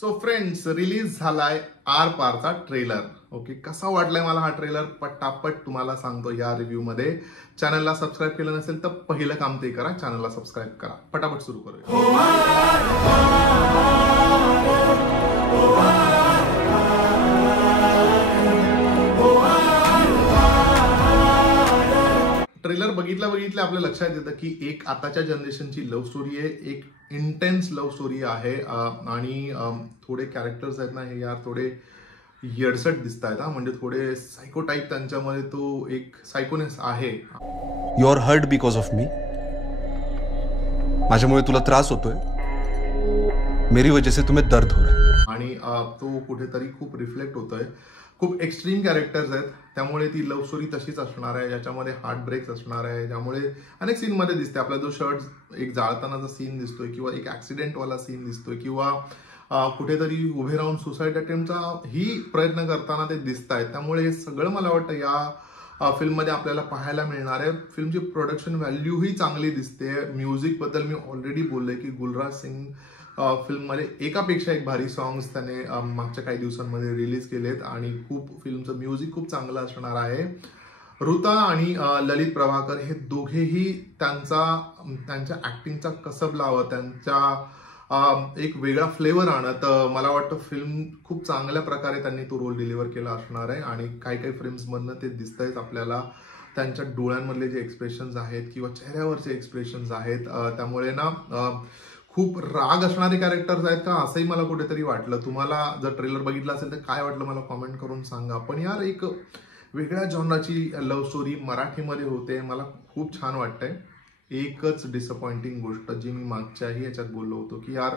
So friends, release झालाय R Parcha trailer. Okay, कसा वाटलाय मला हा ट्रेलर पटापट तुम्हाला सांगतो या रिव्ह्यू मध्ये. चॅनलला सबस्क्राईब केलं नसेल तर पहिलं काम ते करा, चॅनलला सबस्क्राईब करा. पटापट सुरू करूया. ट्रेलर बघितल्या आपल्या लक्षात येतं की एक आताच्या जनरेशनची लव्ह स्टोरी आहे, एक इंटेन्स लव्ह स्टोरी आहे आणि थोडे कॅरेक्टर्स आहेत ना, हे यार थोडे येडसट दिसत आहेत. म्हणजे थोडे सायको टाईप त्यांच्यामध्ये तो एक सायकोनेस आहे. You are hurt because of me. माझ्यामुळे तुला त्रास होतोय. मेरी वजह से तुम्हें दर्द हो रहा है. आणि तो कुठेतरी खूप रिफ्लेक्ट होतोय. खूप एक्स्ट्रीम कॅरेक्टर्स आहेत, त्यामुळे ती लव्ह स्टोरी तशीच असणार आहे, ज्याच्यामध्ये हार्ट ब्रेक्स असणार आहे, ज्यामुळे अनेक सीन मध्ये दिसते. आपला जो शर्ट एक जाळतानाचा सीन दिसतोय, किंवा एक ऍक्सिडेंटवाला सीन दिसतोय, किंवा कुठेतरी उभे राहून सुसाईड अटेम्प्टचा ही प्रयत्न करताना ते दिसत आहेत. त्यामुळे हे सगळं मला वाटतं या फिल्ममध्ये आपल्याला पाहायला मिळणार आहे. फिल्मची प्रोडक्शन व्हॅल्यू ही चांगली दिसते. म्युझिक बद्दल मी ऑलरेडी बोललोय की गुलराज सिंग फिल्ममध्ये एकापेक्षा एक भारी सॉंग्स त्याने मागच्या काही दिवसांमध्ये रिलीज केलेत आणि खूप फिल्मचं म्युझिक खूप चांगलं असणार आहे. ऋता आणि ललित प्रभाकर हे दोघेही त्यांच्या ऍक्टिंगचा कसब लावत, त्यांच्या एक वेगळा फ्लेवर आणत मला वाटतं फिल्म खूप चांगल्या प्रकारे त्यांनी तो रोल डिलिव्हर केला असणार आहे. आणि काही काही फिल्म्समधनं ते दिसतंयच आपल्याला. त्यांच्या डोळ्यांमधले जे एक्सप्रेशन्स आहेत किंवा चेहऱ्यावरचे एक्सप्रेशन्स आहेत, त्यामुळे ना खूप राग असणारे कॅरेक्टर्स आहेत का, असंही मला कुठेतरी वाटलं. तुम्हाला जर ट्रेलर बघितलं असेल तर काय वाटलं मला कॉमेंट करून सांगा. पण यार एक वेगळ्या जॉनराची लव्ह स्टोरी मराठीमध्ये होते, मला खूप छान वाटतंय. एकच डिसअपॉइंटिंग गोष्ट जी मी मागच्याही याच्यात बोललो होतो की यार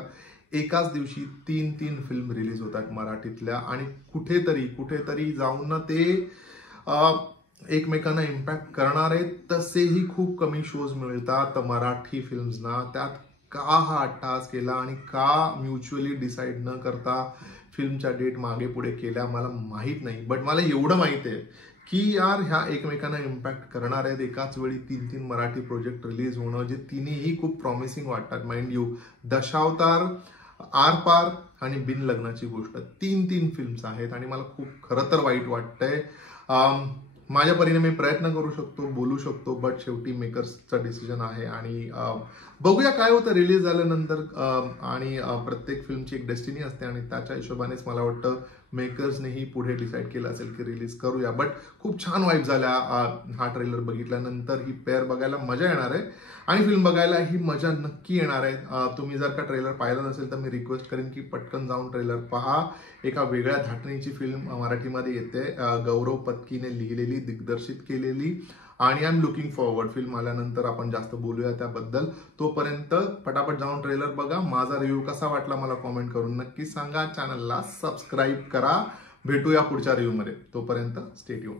एकाच दिवशी तीन फिल्म रिलीज होतात मराठीतल्या, आणि कुठेतरी जाऊन ना ते एकमेकांना इम्पॅक्ट करणारे तसेही खूप कमी शोज मिळतात मराठी फिल्म्सना. त्यात का हा अट्टहास केला आणि का म्युच्युअली डिसाईड न करता फिल्मच्या डेट मागे पुढे केल्या मला माहीत नाही. बट मला एवढं माहित आहे की यार ह्या एकमेकांना इम्पॅक्ट करणार आहेत. एकाच वेळी तीन मराठी प्रोजेक्ट रिलीज होणं, जे तिन्ही खूप प्रॉमिसिंग वाटतात. माइंड यू, दशावतार, आर पार आणि बिन लग्नाची गोष्ट, तीन फिल्म्स आहेत आणि मला खूप खरं तर वाईट वाटतंय. माझ्या परीने मी प्रयत्न करू शकतो, बोलू शकतो, बट शेवटी मेकर्सचा डिसिजन आहे. आणि बघूया काय होतं रिलीज झाल्यानंतर. आणि प्रत्येक फिल्मची एक डेस्टिनी असते आणि त्याच्या हिशोबानेच मला वाटतं मेकर्सनेही पुढे डिसाईड केलं असेल की रिलीज करूया. बट खूप छान वाईब झाल्या हा ट्रेलर बघितल्यानंतर. ही पेअर बघायला मजा येणार आहे आणि फिल्म बघायला ही मजा नक्की येणार आहे. तुम्ही जर का ट्रेलर पाहिलं नसेल तर मी रिक्वेस्ट करेन की पटकन जाऊन ट्रेलर पहा. एका वेगळ्या धाटणीची फिल्म मराठीमध्ये येते, गौरव पत्कीने लिहिलेली, दिग्दर्शित केलेली, आणि I am looking forward. Film आल्यानंतर आपण जास्त बोलूया त्याबद्दल. तोपर्यंत पटापट जाऊन ट्रेलर बघा. माझा रिव्ह्यू कसा वाटला मला कॉमेंट करून नक्की सांगा. चॅनलला सबस्क्राईब करा. भेटूया पुढच्या रिव्ह्यू मध्ये. तोपर्यंत स्टे ट्यून.